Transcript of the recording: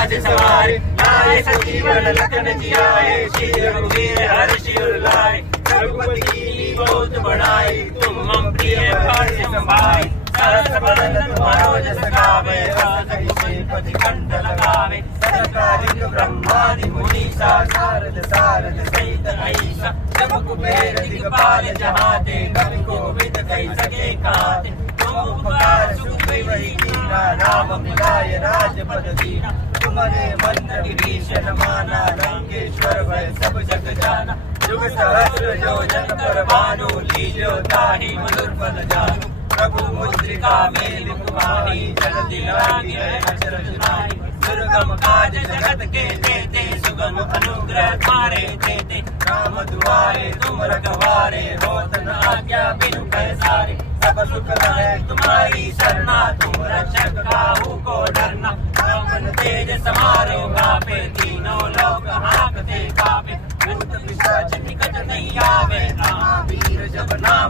साज सवारे, लाए संजीवन लखन जियाए, श्री रघुवीर हर्षि उर लाए। रघुपति की बहुत बड़ाई, तुम मम प्रिय भरत संभाई। सहस बदन तुम्हारो जस गावे, पति कंठ लगावे। सनकादिक ब्रह्मादि मुनीसा, नारद सारद सहित अहिसा। जब कुबेर दिगपाल जहाते, कवि कोविद कहि सके काते। तुम उपकार सुख कहि कीना, राम मिलाय राजपद दीना। तुम्हारे मंत्र विभीषण माना, लंकेश्वर भय सब जग जाना। जुग सहस्र जो जन पर भानु, लील्यो ताहि मधुर फल जानु। प्रभु मुद्रिका मेलि मुखमाहि, जल दिलांगी अचरज नाहि। दुर्गम काज जगत के जेते, सुगम अनुग्रह तुम्हारे तेते। राम दुआरे तुम रखवारे, होत न आज्ञा बिनु पैसारे। सब सुख है तुम्हारी सरना, तुम रक्षक काहू को डरना। रावण तेज समारो गापे, तीनों लोक हांकते कापे। भूत पिशाच निकट नहीं आवे, राम वीर जब नाम